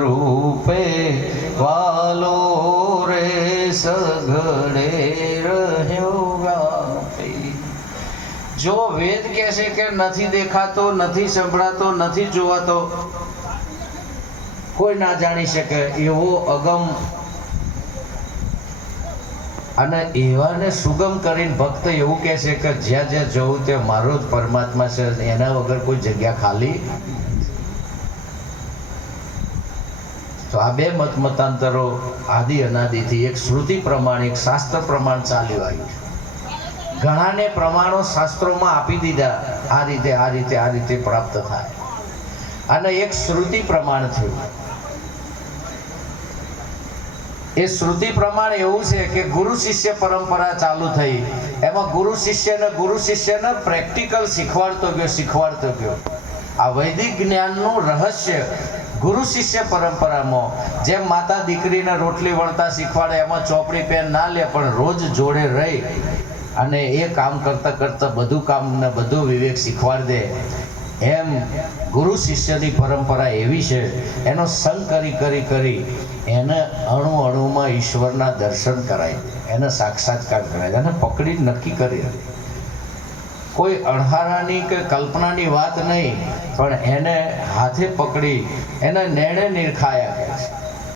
રૂપે વાલો રે સઘળે રહ્યો વ્યાપી। જો વેદ કહે છે કે નથી દેખાતો, નથી સંભળાતો, નથી જોવાતો, કોઈ ના જાણી શકે એવો અગમ અને એવાને સુગમ કરીને ભક્ત એવું કહે છે કે જ્યાં જ્યાં જવું ત્યાં મારો જ પરમાત્મા છે, એના વગર કોઈ જગ્યા ખાલી। તો આ બે મત મતાંતરો આદિ અનાદિથી એક શ્રુતિ પ્રમાણ એક શાસ્ત્ર પ્રમાણ ચાલ્યું આવ્યું છે। ઘણાને પ્રમાણો શાસ્ત્રોમાં આપી દીધા, આ રીતે આ રીતે આ રીતે પ્રાપ્ત થાય, અને એક શ્રુતિ પ્રમાણ થયું। એ શ્રુતિ પ્રમાણ એવું છે કે ગુરુ શિષ્ય પરંપરા ચાલુ થઈ, એમાં ગુરુ શિષ્યને પ્રેક્ટિકલ શીખવાડતો ગયો। આ વૈદિક જ્ઞાનનું રહસ્ય ગુરુ શિષ્ય પરંપરામાં જેમ માતા દીકરીને રોટલી વણતા શીખવાડે, એમાં ચોપડી પેન ના લે પણ રોજ જોડે રહી અને એ કામ કરતા કરતા બધું કામ ને બધું વિવેક શીખવાડી દે, એમ ગુરુ શિષ્યની પરંપરા એવી છે, એનો સંગ કરી કરી એને અણુ અણુમાં ઈશ્વરના દર્શન કરાય, એને સાક્ષાત્કાર કરાય, એને પકડી નક્કી કરી। કોઈ અણહારાની કે કલ્પનાની વાત નહીં, પણ એને હાથે પકડી એને નેણે નિરખાયા કહે છે।